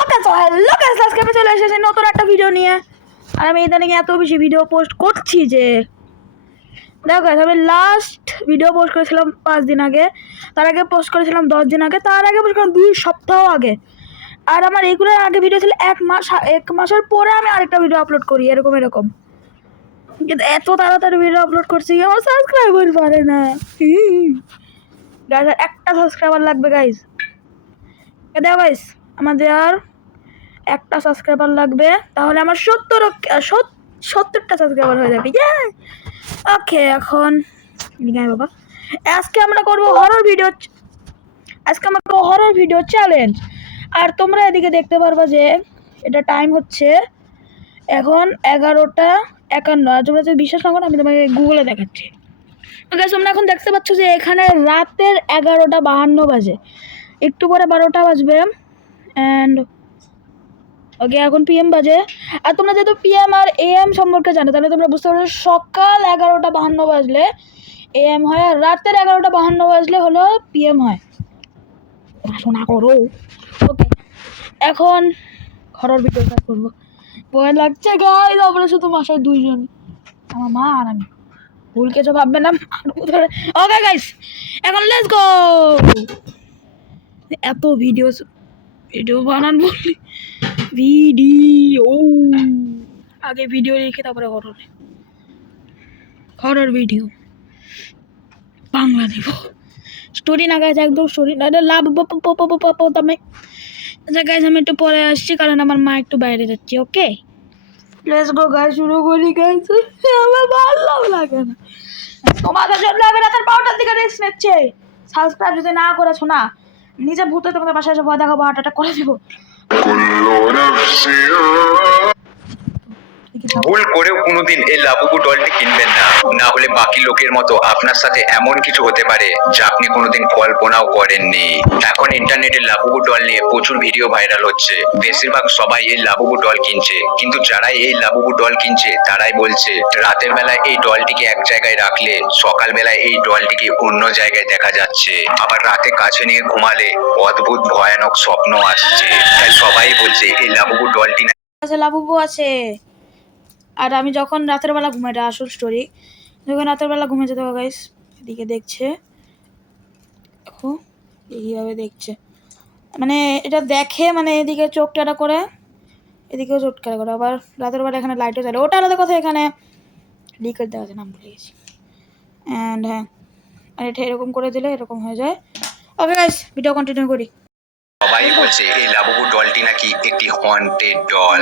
ওকে তো hello guys, আজকে আমি চলে এসেছি নতুন একটা ভিডিও নিয়ে। আর আমি ইদানিং এত বেশি ভিডিও পোস্ট করছি যে দেখো গাইস, আমি লাস্ট ভিডিও পোস্ট করেছিলাম 5 দিন আগে, তার আগে পোস্ট করেছিলাম 10 দিন আগে, তার আগে পোস্ট করেছিলাম 2 সপ্তাহ আগে। আর আমার এইগুলোর আগে ভিডিও ছিল 1 মাসের পরে আমি আরেকটা ভিডিও আপলোড করি, এরকম কিন্তু এত তাড়াতাড়ি ভিডিও আপলোড করছি আমার সাবস্ক্রাইবার পারে না। গাইস একটা সাবস্ক্রাইবার লাগবে গাইস, দেখো গাইস আমাদের আর একটা সাবস্ক্রাইবার লাগবে, তাহলে আমার 70টা সাবস্ক্রাইবার হয়ে যাবে। ওকে, এখন বাবা আজকে আমরা করবো হরর ভিডিও চ্যালেঞ্জ। আর তোমরা এদিকে দেখতে পারবা যে এটা টাইম হচ্ছে এখন 11:51। আর তোমরা যদি বিশ্বাস না করো আমি তোমাকে গুগলে দেখাচ্ছি। তোমরা এখন দেখতে পাচ্ছ যে এখানে রাতের 11:52 বাজে, একটু পরে 12টা বাজবে। অ্যান্ড ওকে এখন পিএম বাজে। আর তোমরা যেহেতু পিএম আর এএম সম্পর্কে জানো, তাহলে তোমরা বুঝতে পারছো সকাল 11:52 বাজলে এএম হয়, আর রাতের 11:52 বাজলে হলো পিএম হয়। শোনা করো। ওকে, এখন হরর ভিডিও স্টার্ট করবো। ভয় লাগছে গাইস, আমরা শুধু মাসায় 2 জন, আমার মা আর আমি। ভুল কিছু ভাববে না। ওকে গাইস, এখন লেটস গো। এত ভিডিও বানান বলি আগে ভিডিও রেখে তারপরে হরর ভিডিও বাংলা দেব। স্টোরি না গাইজ, একদম স্টোরি না, লাভ আমি গাইজ আমি একটু পরে আসছি, কারণ আমার মা একটু বাইরে যাচ্ছে। ওকে লেটস গো গাইজ, শুরু করি গাইজ। আমার ভালো লাগে না তোমাদের জন্য, আমি রাতের 12টার দিকে রেস্ট নিচ্ছে। সাবস্ক্রাইব যদি না করেছো না, নিজে ভূতে তোমাদের বাসায় এসে ভয় দেখাবো, হার্ট অ্যাটাক করে দেবো। ভুল করেও কোনোদিন এই লাবুবু ডলটি কিনবেন না, না হলে বাকি লোকের মতো আপনার সাথে এমন কিছু হতে পারে যা আপনি কোনোদিন কল্পনাও করেননি। এখন ইন্টারনেটে লাবুবু ডল নিয়ে প্রচুর ভিডিও ভাইরাল হচ্ছে। বেশিরভাগ সবাই এই লাবুবু ডল কিনছে, কিন্তু যারাই এই লাবুবু ডল কিনছে তারাই বলছে রাতের বেলায় এই ডলটিকে এক জায়গায় রাখলে সকালবেলায় এই ডলটিকে অন্য জায়গায় দেখা যাচ্ছে। আবার রাতে কাছে নিয়ে ঘুমালে অদ্ভুত ভয়ানক স্বপ্ন আসছে। তাই সবাই বলছে এই লাবুবু ডলটি লাবুবু আছে। আর আমি যখন রাতের বেলা ঘুমাই, এটা আসল স্টোরি, যখন রাতের বেলা ঘুমে যেতে হবে গাইস, এদিকে দেখছে, দেখো এইভাবে দেখছে, মানে এটা দেখে, মানে এদিকে চোখ টেরা করে, এদিকেও চোখ টেরা করে। আবার রাতের বেলা এখানে লাইটও জ্বালে, ওটা আলাদা কথা, এখানে লিকার দেওয়া যায়, নাম ভুলে গেছি। অ্যান্ড হ্যাঁ, আর এটা এরকম করে দিলে এরকম হয়ে যায়। ওকে গাইস, ভিডিও কন্টিনিউ করি। সবাই বলছে এই লাবুবু ডলটি নাকি একটি হন্টেড ডল।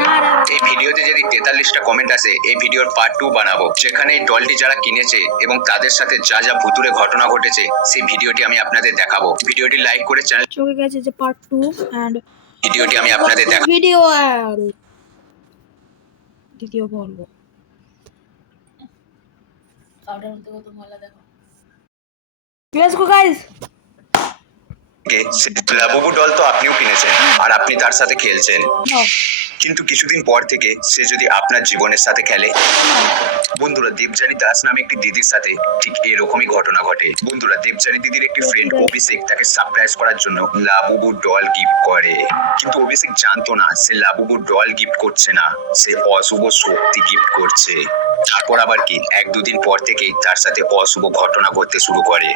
এই ভিডিওতে যদি 43টা কমেন্ট আসে, এই ভিডিওর পার্ট 2 বানাবো, যেখানে এই ডলটি যারা কিনেছে এবং তাদের সাথে যা যা ভুতুরে ঘটনা ঘটেছে সেই ভিডিওটি আমি আপনাদের দেখাবো। ভিডিওটি লাইক করে চ্যানেল চোখে গেছে যে পার্ট 2 এন্ড ভিডিওটি আমি আপনাদের দেখাবো। ভিডিও আর দ্বিতীয় পর্ব। Let's go guys. Labubu doll তো আপনিও কিনেছেন আর আপনি তার সাথে খেলছেন, কিন্তু কিছুদিন পর থেকে সে যদি আপনার জীবনের সাথে খেলে। বন্ধুরা, দেবযানী দাস নামে একটি দিদির সাথে ঠিক এরকমই ঘটনা ঘটে। বন্ধুরা, দেবযানী দিদির একটি ফ্রেন্ড অভিষেক তাকে সারপ্রাইজ করার জন্য লাবুবু ডল গিফট করে, কিন্তু অভিষেক জানতো না সে লাবুবু ডল গিফট করছে না, সে অশুভ শক্তি গিফট করছে। তারপর আবার কি 1-2 দিন পর থেকেই তার সাথে অশুভ ঘটনা ঘটতে শুরু করে।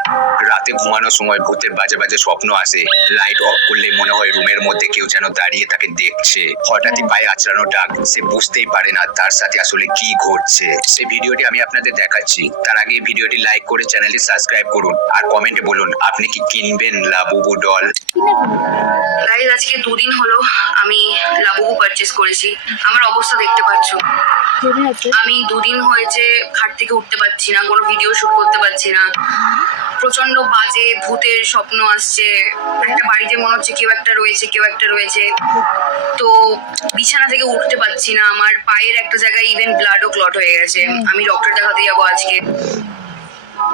রাতে ঘুমানোর সময় ভূতের বাজে বাজে স্বপ্ন আসে, লাইট অফ করলে মনে হয় রুমের মধ্যে কেউ যেন দাঁড়িয়ে তাকে দেখছে। হঠাৎই পায়ে আঁচড়ানো ডাক, সে বুঝতেই পারে না তার সাথে আসলে কি ঘটছে। সে ভিডিওটি আমি আপনাদের দেখাচ্ছি, তার আগে ভিডিওটি লাইক করে চ্যানেলটি সাবস্ক্রাইব করুন আর কমেন্টে বলুন আপনি কি কিনবেন লাবুবু ডল। গাইজ, আজকে 2 দিন হলো আমি লাবুবু পারচেজ করেছি। আমার অবস্থা দেখতে পাচ্ছ, আমি 2 দিন হয়েছে খাট থেকে উঠতে পারছি না, কোনো ভিডিও শুট করতে পারছি না। প্রচন্ড বাজে ভূতের স্বপ্ন আসছে, একটা বাড়িতে মনে হচ্ছে কেউ একটা রয়েছে। তো বিছানা থেকে উঠতে পারছি না, আমার পায়ের একটা জায়গায় ইভেন ব্লাডও ক্লট হয়ে গেছে। আমি ডক্টর দেখাতে যাবো আজকে।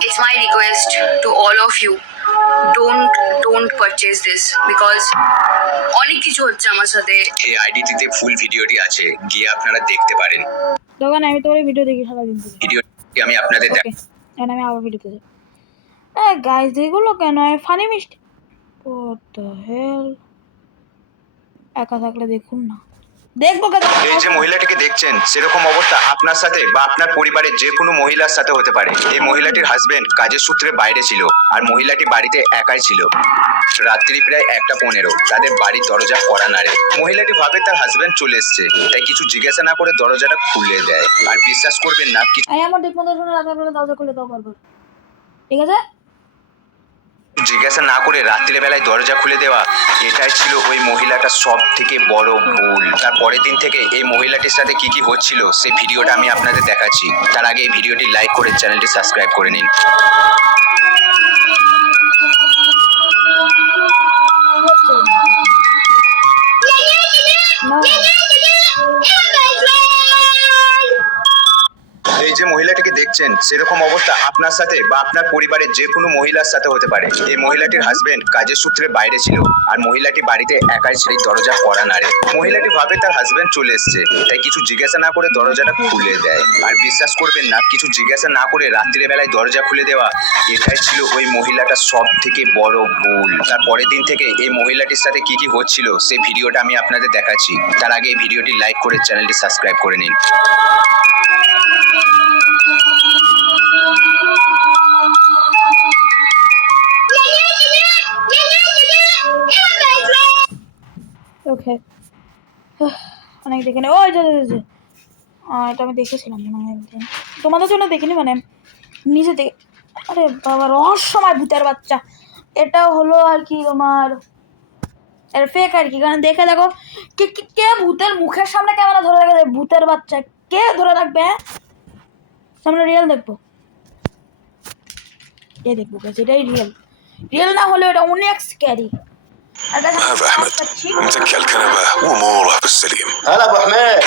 It's my request to all of you, don't purchase this because অনেক কিছু হচ্ছে আমার সাথে। এই আইডিটিতে ফুল ভিডিওটি আছে, গিয়ে আপনারা দেখতে পারেন। তখন আমি তোর ভিডিও দেখি সারাদিন, ভিডিওটি আমি আপনাদের এখন আমি আবার ভিডিওতে যাই। গাইজ এগুলো কেন ফানি মিষ্টি, what the hell? একা থাকলে দেখুন না, দেখবো কেন? এই যে মহিলাটিকে দেখছেন সেরকম অবস্থা আপনার সাথে বা আপনার পরিবারের যে কোনো মহিলার সাথে হতে পারে। এই মহিলাটির হাজবেন্ড কাজের সূত্রে বাইরে ছিল আর মহিলাটি বাড়িতে একাই ছিল। রাত্রি প্রায় 1:15, তাদের বাড়ির দরজা কড়া নাড়ে। মহিলাটি ভাবে তার হাজবেন্ড চলে এসছে, তাই কিছু জিজ্ঞাসা না করে দরজাটা খুলে দেয়। আর বিশ্বাস করবেন না, আমি আমার ঠিক মতো শুনে রাখার বেলা দরজা খুলে দাও বারবার, ঠিক আছে? জিজ্ঞাসা না করে রাত্রির বেলায় দরজা খুলে দেওয়া, এটাই ছিল ওই মহিলাটার সব থেকে বড় ভুল। তার পরের দিন থেকে এই মহিলাটির সাথে কি কি হচ্ছিল সেই ভিডিওটা আমি আপনাদের দেখাচ্ছি। তার আগে এই ভিডিওটি লাইক করে চ্যানেলটি সাবস্ক্রাইব করে নিন। এই যে মহিলাটিকে দেখছেন সেরকম অবস্থা আপনার সাথে বা আপনার পরিবারের যে কোনো মহিলার সাথে হতে পারে। এই মহিলাটির হাজবেন্ড কাজের সূত্রে বাইরে ছিল আর মহিলাটি বাড়িতে একাই সেই দরজা কড়া নাড়ে। মহিলাটি ভাবে তার হাজবেন্ড চলে এসছে, তাই কিছু জিজ্ঞাসা না করে দরজাটা খুলে দেয়। আর বিশ্বাস করবেন না, কিছু জিজ্ঞাসা না করে রাত্রির বেলায় দরজা খুলে দেওয়া, এটাই ছিল ওই মহিলাটার সব থেকে বড় ভুল। তার পরের দিন থেকে এই মহিলাটির সাথে কি কি হচ্ছিল সেই ভিডিওটা আমি আপনাদের দেখাচ্ছি। তার আগে এই ভিডিওটি লাইক করে চ্যানেলটি সাবস্ক্রাইব করে নিন। ওকে, অনেক দেখে নে। ওই যে এটা আমি দেখেছিলাম মনে হয় একদিন, তোমাদের জন্য দেখিনি, মানে নিজে থেকে। আরে বাবা, রহস্যময় ভূতের বাচ্চা। এটা হলো আর কি তোমার এর ফেক আর কি, কারণ দেখে দেখো কে কে ভূতের মুখের সামনে ক্যামেরা ধরে রাখবে। ভূতের বাচ্চা কে ধরে রাখবে? সামনে রিয়েল দেখবো, এ দেখবো গাইস, এটাই রিয়েল। রিয়েল না হলে এটা অনেক স্ক্যারি। هذا أحمد متكل كنبة وأموره بالسليم. هلا ابو حميد.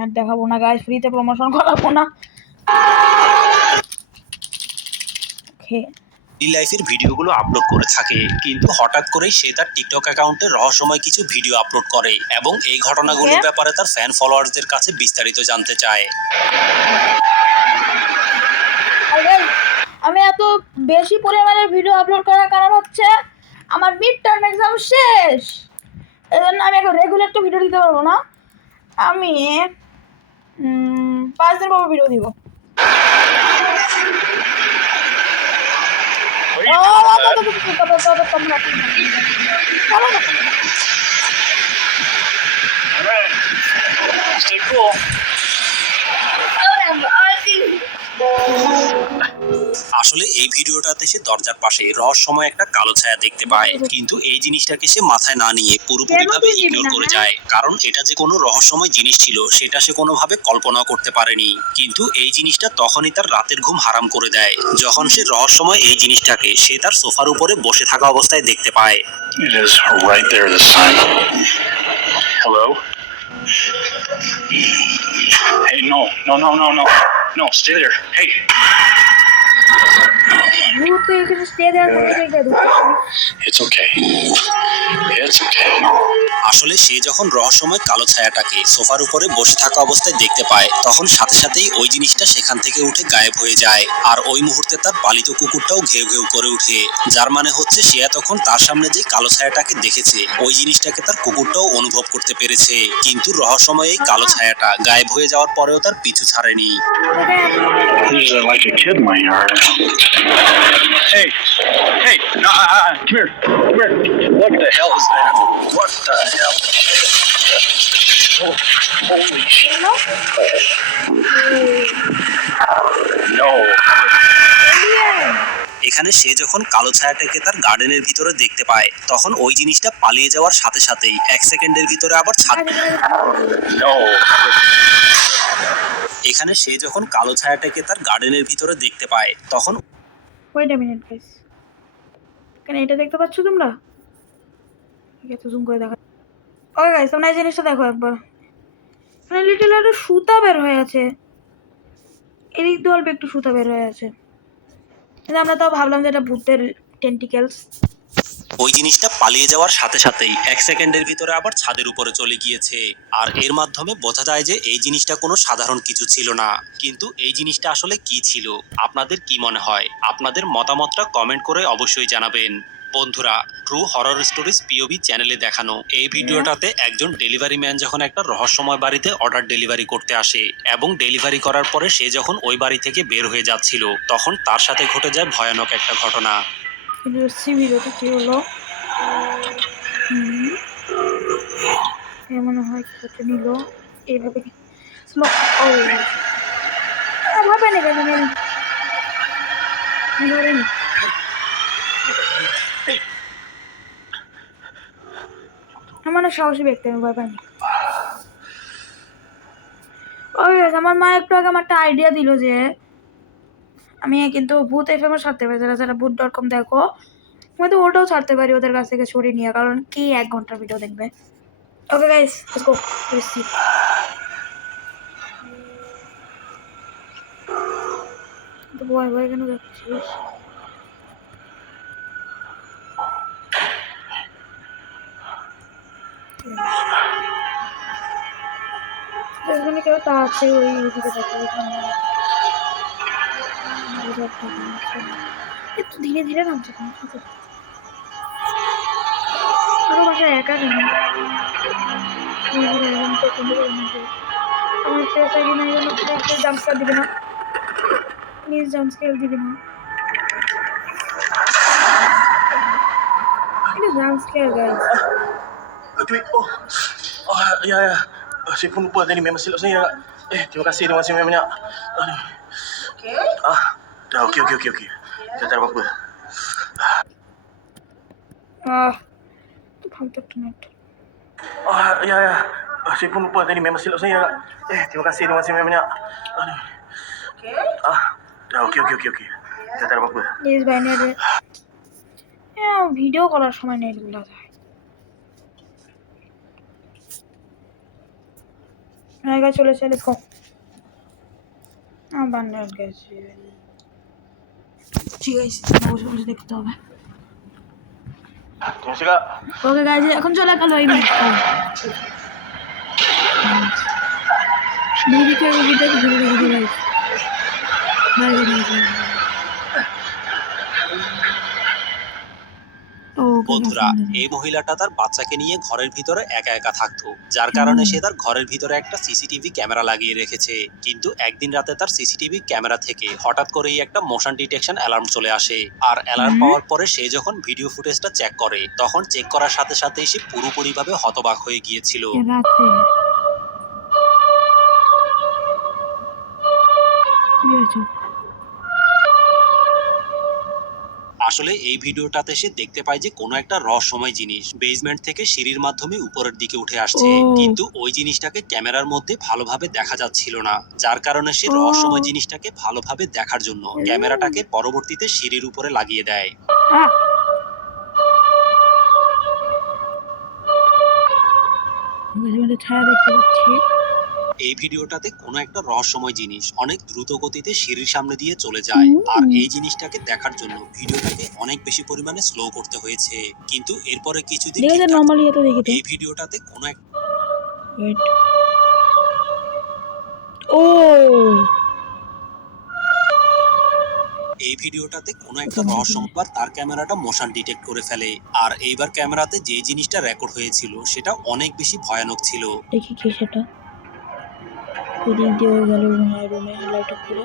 আর দেখাবো না গাইস, ফ্রিতে প্রমোশন করাবো না। ওকে, রিল লাইফের ভিডিওগুলো আপলোড করে থাকে, কিন্তু হঠাৎ করেই সে তার টিকটক অ্যাকাউন্টে রহস্যময় কিছু ভিডিও আপলোড করে এবং এই ঘটনাগুলোর ব্যাপারে তার ফ্যান ফলোয়ারদের কাছে বিস্তারিত জানতে চায়। আমি এত বেশি পরিমাণে ভিডিও আপলোড করার কারণ হচ্ছে আমার মিড টার্ম এক্সাম শেষ, এই জন্য আমি এখন রেগুলার তো ভিডিও দিতে পারবো না। আমি 5 দিন পর ভিডিও দিব। Stay cool. আসলে এই ভিডিওটাতে সে দরজার পাশে রহস্যময় একটা কালো ছায়া দেখতে পায়, কিন্তু এই জিনিসটাকে সে মাথায় না নিয়ে পুরোপুরিভাবে ইগনোর করে যায়, কারণ এটা যে কোনো রহস্যময় জিনিস ছিল সেটা সে কোনোভাবে কল্পনা করতে পারেনি। কিন্তু এই জিনিসটা তখনই তার রাতের ঘুম হারাম করে দেয়, যখন সে রহস্যময় এই জিনিসটাকে সে তার সোফার উপরে বসে থাকা অবস্থায় দেখতে পায়। It is right there, the sign. Hello? Hey, no. No, stay there. Hey. It's okay. It's okay. আসলে সে যখন রহস্যময় কালো ছায়াটাকে সোফার উপরে বসে থাকা অবস্থায় দেখতে পায়, তখন সাথে সাথেই ওই জিনিসটা সেখান থেকে উঠে গায়েব হয়ে যায়। আর ওই মুহূর্তে তার পালিত কুকুরটাও ঘেউ ঘেউ করে ওঠে, যার মানে হচ্ছে সে তখন তার সামনে যে কালো ছায়াটাকে দেখেছে ওই জিনিসটাকে তার কুকুরটাও অনুভব করতে পেরেছে। কিন্তু রহস্যময় এই কালো ছায়াটা গায়েব হয়ে যাওয়ার পরেও তার পিছু ছাড়েনি। There's like a kid in my yard. Hey, no, come here. What the hell is that? What the hell? Oh, holy shit. No. এখানে সে যখন কালো ছায়াটাকে তার গার্ডেনের ভিতরে দেখতে পায়, তখন ওই জিনিসটা পালিয়ে যাওয়ার সাথে সাথেই 1 সেকেন্ডের ভিতরে আবার No. এখানে সে যখন কালো ছায়াটাকে তার গার্ডেনের ভিতরে দেখতে পায়, তখন ওয়েট আ মিনিট গাইস, কেন এটা দেখতে পাচ্ছ তোমরা? এত জুম করে দেখা। ওকে গাইস, তোমরা এই জিনিসটা দেখো একবার, মানে লিটল একটা সুতা বের হয়ে আছে, এদিক দিয়ে অল্প একটু সুতা বের হয়ে আছে, কিন্তু আমরা তো ভাবলাম যে এটা ভূতের টেন্টিকেলস। ওই জিনিসটা পালিয়ে যাওয়ার সাথে সাথেই 1 সেকেন্ডের ভিতরে আবার ছাদের উপরে চলে গিয়েছে। আর এর মাধ্যমে বোঝা যায় যে এই জিনিসটা কোনো সাধারণ কিছু ছিল না। কিন্তু এই জিনিসটা আসলে কি ছিল? আপনাদের কি মনে হয়? আপনাদের মতামতটা কমেন্ট করে অবশ্যই জানাবেন। বন্ধুরা, ট্রু হরর স্টোরিজ পিওভি চ্যানেলে দেখানো এই ভিডিওটাতে একজন ডেলিভারি ম্যান যখন একটা রহস্যময় বাড়িতে অর্ডার ডেলিভারি করতে আসে এবং ডেলিভারি করার পরে সে যখন ওই বাড়ি থেকে বের হয়ে যাচ্ছিল তখন তার সাথে ঘটে যায় ভয়ানক একটা ঘটনা। ভিডিওটা কি হলো মনে হয় কেটে নিল এইভাবে স্লো ভয় পাই না কেন আমার না সাহসী ব্যক্তি, আমি ভয় পাই না। আমার মা একটু আগে আমার একটা আইডিয়া দিল যে আমি কিন্তু ভূত এফএমও ছাড়তে পারি, যারা যারা ভূত.com দেখো আমি তো ওটাও ছাড়তে পারি ওদের কাছ থেকে ছড়িয়ে নিয়ে, কারণ কি 1 ঘন্টার ভিডিও দেখবে। Okay guys, let's go. তো ভয় ভয় কেন যাচ্ছিস? এখানে কেউ তা আছে ওই দিকে দেখো, একটু ধীরে ধীরে নামছে কেন? আরো বাসায় একা কেন? আমার ফেস আইডি নাই জন্য জাম্পস্কার দিবে না, প্লিজ জাম্পস্কার দিবে না, এটা জাম্পস্কার guys. Ya, ya. Saya pun lupa tadi memang silap saya. Terima kasih banyak. Aduh. Okay. Dah, okey. Tak ada apa-apa. তো ফালতু একটা net. Ya. Saya pun lupa tadi memang silap saya. Terima kasih banyak. Aduh. Okay. Dah, okey. Tak ada apa-apa. Please ভাই নেটে video করার সময় নেটগুলো যায়। জায়গা চলেছে, দেখো বান্ডার গেছে, ঠিক আছে বসে বসে দেখতে হবে। Terima kasih, Kak. Okay guys, এখন চলে গেল এই ম্যাচটা। দিদিকে ভিডিওটাকে দূরে রেখে দিই গাইজ। বন্ধুরা, এই মহিলাটা তার বাচ্চাকে নিয়ে ঘরের ভিতরে একা একা থাকতো, যার কারণে সে তার ঘরের ভিতরে একটা সিসিটিভি ক্যামেরা লাগিয়ে রেখেছে। কিন্তু একদিন রাতে তার সিসিটিভি ক্যামেরা থেকে হঠাৎ করেই একটা মোশন ডিটেকশন অ্যালার্ম চলে আসে। আর অ্যালার্ম পাওয়ার পরে সে যখন ভিডিও ফুটেজটা চেক করে তখন চেক করার সাথে সাথে সে পুরোপুরিভাবে হতবাক হয়ে গিয়েছিল। রাতে আসলে এই ভিডিওটাতে সে দেখতে পায় যে কোনো একটা রহস্যময় জিনিস বেসমেন্ট থেকে সিঁড়ির মাধ্যমে উপরের দিকে উঠে আসছে, কিন্তু ওই জিনিসটাকে ক্যামেরার মধ্যে ভালোভাবে দেখা যাচ্ছিল না, যার কারণে সে রহস্যময় জিনিসটাকে ভালোভাবে দেখার জন্য ক্যামেরাটাকে পরবর্তীতে সিঁড়ির উপরে লাগিয়ে দেয়। ছায়া দেখতে পাচ্ছি। এই ভিডিওটাতে কোনো একটা রহস্যময় জিনিস অনেক দ্রুত গতিতে সিঁড়ির সামনে দিয়ে চলে যায়, আর এই জিনিসটাকে দেখার জন্য ভিডিওটাকে অনেক বেশি পরিমাণে স্লো করতে হয়েছে। কিন্তু এরপরে কিছুদিন এই ভিডিওটাতে কোনো একটা রহস্যময় তার ক্যামেরাটা মোশন ডিটেক্ট করে ফেলে, আর এইবার ক্যামেরাতে যে জিনিসটা রেকর্ড হয়েছিল সেটা অনেক বেশি ভয়ানক ছিল। দেখি কি সেটা, এদিক দিয়ে গেল রুমে লাইট অফ করে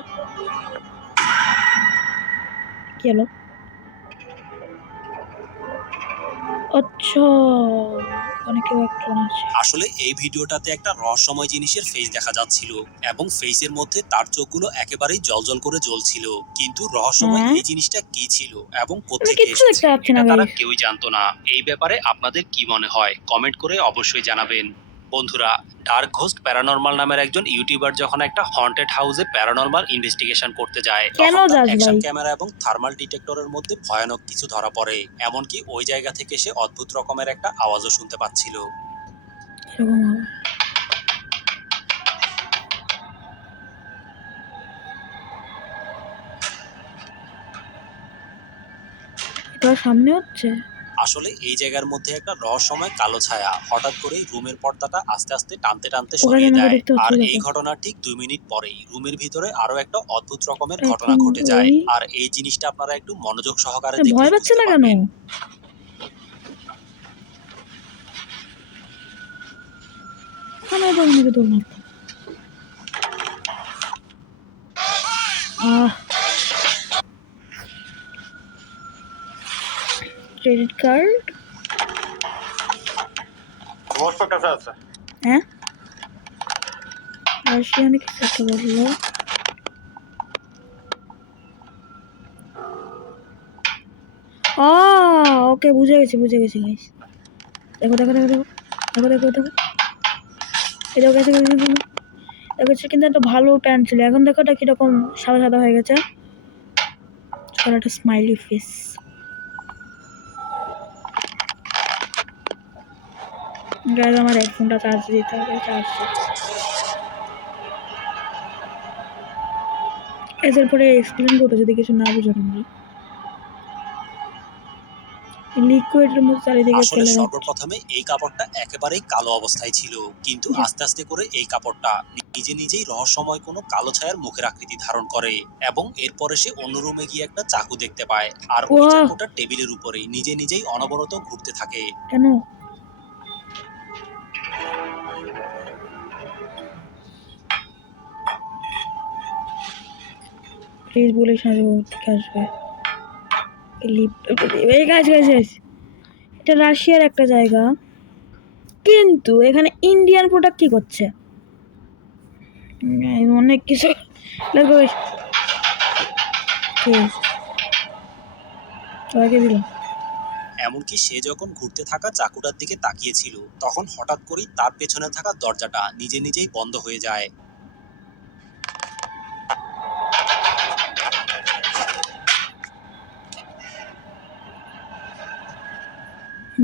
কি হলো? আচ্ছা, অনেকে একটা আছে। আসলে এই ভিডিওটাতে একটা রহস্যময় জিনিসের ফেস দেখা যাচ্ছিল এবং ফেসের মধ্যে তার চোখগুলো একেবারেই জ্বলজ্বল করে জ্বলছিল, কিন্তু রহস্যময় এই জিনিসটা কি ছিল এবং কোত্থেকে এসেছে এটা তারা কেউই জানতো না। এই ব্যাপারে আপনাদের কি মনে হয় কমেন্ট করে অবশ্যই জানাবেন। বন্ধুরা, ডার্ক ঘোস্ট প্যারানরমাল নামের একজন ইউটিউবার যখন একটা হন্টেড হাউসে প্যারানরমাল ইনভেস্টিগেশন করতে যায় তখন তার অ্যাকশন ক্যামেরা এবং থার্মাল ডিটেক্টরের মধ্যে ভয়ানক কিছু ধরা পড়ে, এমনকি ওই জায়গা থেকে সে অদ্ভুত রকমের একটা আওয়াজও শুনতে পাচ্ছিল। এটা সামনে হচ্ছে। আসলে এই জায়গার মধ্যে একটা রহস্যময় কালো ছায়া হঠাৎ করেই রুমের পর্দাটা আস্তে আস্তে টানতে সরিয়ে দেয়, আর এই ঘটনা ঠিক 2 মিনিট পরেই রুমের ভিতরে আরো একটা অদ্ভুত রকমের ঘটনা ঘটে যায়। আর এই জিনিসটা আপনারা একটু মনোযোগ সহকারে দেখলে বুঝতে পারবেন। আমি তো ওনাকে দৌড় মারতাম। Credit card, Вот показаться. হ্যাঁ রাশিয়ানে কিছু একটা বললো। ওকে বুঝে গেছি গাইস। দেখো দেখো দেখো দেখো দেখো দেখো দেখো এই দেখো গেছে দেখো, কিন্তু একটা ভালো প্যান্ট ছিল, এখন দেখো এটা কিরকম সাদা সাদা হয়ে গেছে। আর একটা স্মাইলি ফেস। গাইস আমার হেডফোনটা চার্জ দিতে হবে, চার্জ এরপরে এক্সপ্লেন করো যদি কিছু না বুঝো তোমরা। লিকুইডের মধ্যে চারিদিকে আসলে ফেলে সর্বপ্রথমে এই কাপড়টা একেবারেই কালো অবস্থায় ছিল, কিন্তু আস্তে আস্তে করে এই কাপড়টা নিজে নিজেই রহস্যময় কোনো কালো ছায়ার মুখের আকৃতি ধারণ করে এবং এরপরে সে অন্য রুমে গিয়ে একটা চাকু দেখতে পায় আর ওই ওয়াহ! চাকুটা টেবিলের উপরেই নিজে নিজেই অনবরত ঘুরতে থাকে। কেন প্লিজ বলিস না যে ও ঠিক আসবে। এই গাছ এটা রাশিয়ার একটা জায়গা, কিন্তু এখানে ইন্ডিয়ান প্রোডাক্ট কি করছে? অনেক কিছু লাগবে। সবাইকে দিলাম। এমনকি সে যখন ঘুরতে থাকা চাকুটার দিকে তাকিয়েছিল তখন হঠাৎ করেই তার পেছনে থাকা দরজাটা নিজে নিজেই বন্ধ হয়ে যায়।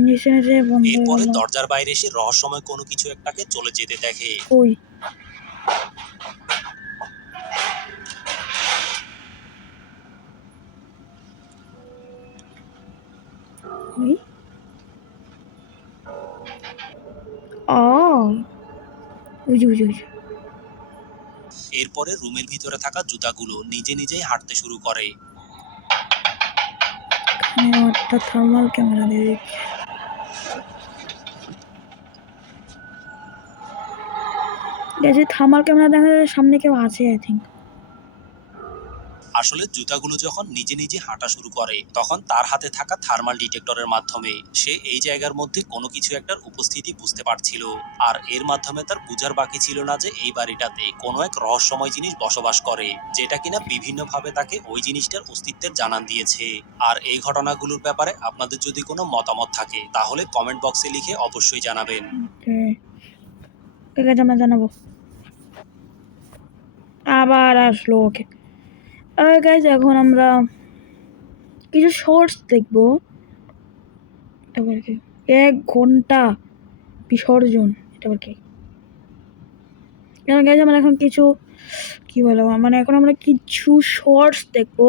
নিচে নিচে বন্ধ হয়ে এরপরে গেল। দরজার বাইরে এসে রহস্যময় কোনো কিছু একটাকে চলে যেতে দেখে। ওই ওই ওই যে এরপরে রুমের ভিতরে থাকা জুতাগুলো নিজে নিজেই হাঁটতে শুরু করে। একটা থার্মাল ক্যামেরা দিয়ে দিচ্ছি। গেছে থার্মাল ক্যামেরা দেখা যায় সামনে কেউ আছে আই থিঙ্ক। আসলে জুতাগুলো যখন নিজে নিজে হাঁটা শুরু করে তখন তার হাতে থাকা থার্মাল ডিটেক্টরের মাধ্যমে সে এই জায়গার মধ্যে কোনো কিছু একটার উপস্থিতি বুঝতে পারছিল, আর এর মাধ্যমে তার বুঝার বাকি ছিল না যে এই বাড়িটাতে কোনো এক রহস্যময় জিনিস বসবাস করে, যেটা কিনা বিভিন্নভাবে তাকে ওই জিনিসটার অস্তিত্বের জানান দিয়েছে। আর এই ঘটনাগুলোর ব্যাপারে আপনাদের যদি কোনো মতামত থাকে তাহলে কমেন্ট বক্সে লিখে অবশ্যই জানাবেন। ঠিক আছে আমরা জানাবো। আবার আসলো ওকে। গাইজ এখন আমরা কিছু শর্টস দেখবো। এবার কি 1 ঘন্টা বিসর্জন, এটা আবার কি? গাইজ আমরা এখন কিছু কি বলবো, মানে এখন আমরা কিছু শর্টস দেখবো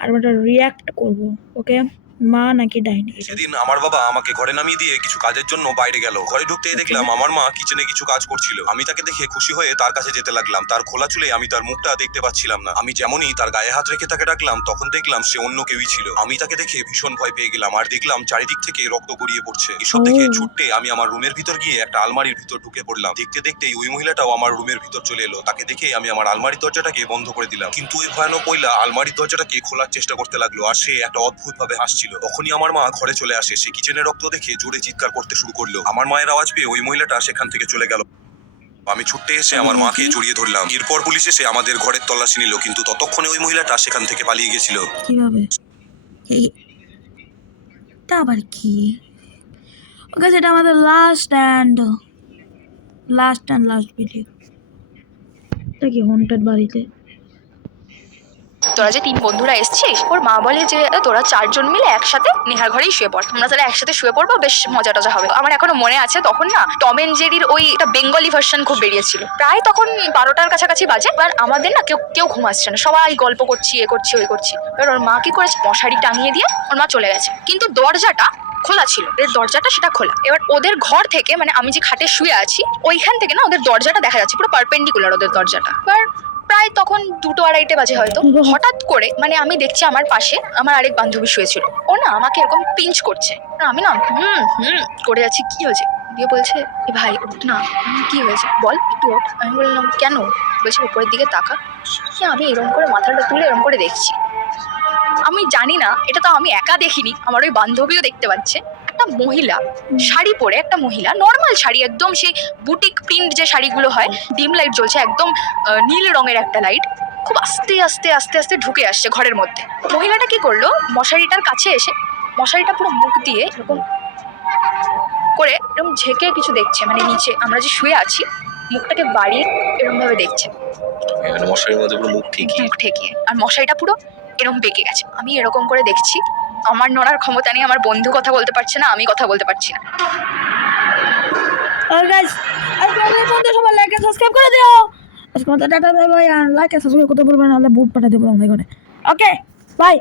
আর আমরা রিয়াক্ট করবো। ওকে, মা নাকি ডাইনি? সেদিন আমার বাবা আমাকে ঘরে নামিয়ে দিয়ে কিছু কাজের জন্য বাইরে গেল। ঘরে ঢুকতেই দেখলাম আমার মা কিচেনে কিছু কাজ করছিল। আমি তাকে দেখে খুশি হয়ে তার কাছে যেতে লাগলাম। তার খোলা চুলে আমি তার মুখটা দেখতে পাচ্ছিলাম না। আমি যেমনই তার গায়ে হাত রেখে তাকে ডাকলাম তখন দেখলাম সে অন্য কেউই ছিল। আমি তাকে দেখে ভীষণ ভয় পেয়ে গেলাম আর দেখলাম চারিদিক থেকে রক্ত গড়িয়ে পড়ছে। এসব দেখে ছুটতে আমি আমার রুমের ভিতর গিয়ে একটা আলমারির ভিতর ঢুকে পড়লাম। দেখতে দেখতেই ওই মহিলাটাও আমার রুমের ভিতর চলে এলো। তাকে দেখে আমি আমার আলমারির দরজাটাকে বন্ধ করে দিলাম, কিন্তু ওই ভয়ানক মহিলা আলমারির দরজাটাকে খোলার চেষ্টা করতে লাগলো আর সে একটা অদ্ভুত ভাবে হাসছিল। তখনই আমার মা ঘরে চলে আসে। সে কিচেনের রক্ত দেখে জোরে চিৎকার করতে শুরু করলো। আমার মায়ের আওয়াজ পেয়ে ওই মহিলাটা সেখান থেকে চলে গেল। আমি ছুটতে এসে আমার মাকে জড়িয়ে ধরলাম। এরপর পুলিশ এসে আমাদের ঘরের তল্লাশি নিল, কিন্তু ততক্ষণে ওই মহিলাটা সেখান থেকে পালিয়ে গেছিল। কিভাবে? তা আবার কি? ওকে, সেটা আমাদের লাস্ট ভিডিও। এটা কি হন্টেড বাড়িতে? তোরা যে 3 বন্ধুরা এসছিস, ওর মা বলে যে তোরা 4 জন মিলে একসাথে নেহার ঘরেই শুয়ে পড়, তোমরা তাহলে একসাথে শুয়ে পড়বো, বেশ মজা টজা হবে। আমার এখনো মনে আছে তখন না টম এন্ড জেরির ওই একটা বেঙ্গলি ভার্সন খুব বেরিয়েছিল। প্রায় তখন 12টার কাছাকাছি বাজে, এবার আমাদের না কেউ ঘুমাচ্ছে না, সবাই গল্প করছি, এ করছি ওই করছি। এবার ওর মা কি করেছে, মশারি টাঙিয়ে দিয়ে ওর মা চলে গেছে, কিন্তু দরজাটা খোলা ছিল, ওদের দরজাটা সেটা খোলা। এবার ওদের ঘর থেকে, মানে আমি যে খাটে শুয়ে আছি ওইখান থেকে না ওদের দরজাটা দেখা যাচ্ছে, পুরো পারপেন্ডিকুলার ওদের দরজাটা। এবার প্রায় তখন 2-2:30 বাজে হয়তো, হঠাৎ করে মানে আমি দেখছি আমার পাশে আমার আরেক বান্ধবী শুয়েছিল, ও না আমাকে এরকম পিঞ্চ করছে, আমি না করে যাচ্ছি, কি হয়েছে দিয়ে বলছে এ ভাই ওঠ না। আমি কি হয়েছে বল, একটু ওঠ। আমি বললাম কেন? বলছে উপরের দিকে তাকা। আমি এরকম করে মাথাটা তুলে এরকম করে দেখছি। আমি জানি না, এটা তো আমি একা দেখিনি, আমার ওই বান্ধবীও দেখতে পাচ্ছে। একটা মহিলা শাড়ি পরে, একটা মহিলা নর্মাল শাড়ি, একদম সেই বুটিক প্রিন্ট যে শাড়িগুলো হয়, ডিম লাইট জ্বলছে, একদম নীল রঙের একটা লাইট, খুব আস্তে আস্তে আস্তে আস্তে ঢুকে আসছে ঘরের মধ্যে। মহিলাটা কি করলো, মশারিটার কাছে এসে মশারিটা পুরো মুখ দিয়ে এরকম করে এরকম ঝেঁকে কিছু দেখছে, মানে নিচে আমরা যে শুয়ে আছি মুখটাকে বাড়িয়ে এরকম ভাবে দেখছে, মানে মশারির মধ্যে পুরো মুখ ঠিকই। মুখ ঠেকিয়ে, আর মশারিটা পুরো এরকম বেঁকে গেছে। আমি এরকম করে দেখছি, আমার নড়ার ক্ষমতা নেই, আমার বন্ধু কথা বলতে পারছে না, আমি কথা বলতে পারছি না। আর গাইস আজকে আমাদের বন্ধু সবাই লাইক আর সাবস্ক্রাইব করে দিও। আজকে মতো টাটা বাই বাই, আর লাইক আর সাবস্ক্রাইব করতে ভুলবেন না, নাহলে বুট পাঠিয়ে দেবো আমাদের ঘরে। Okay bye.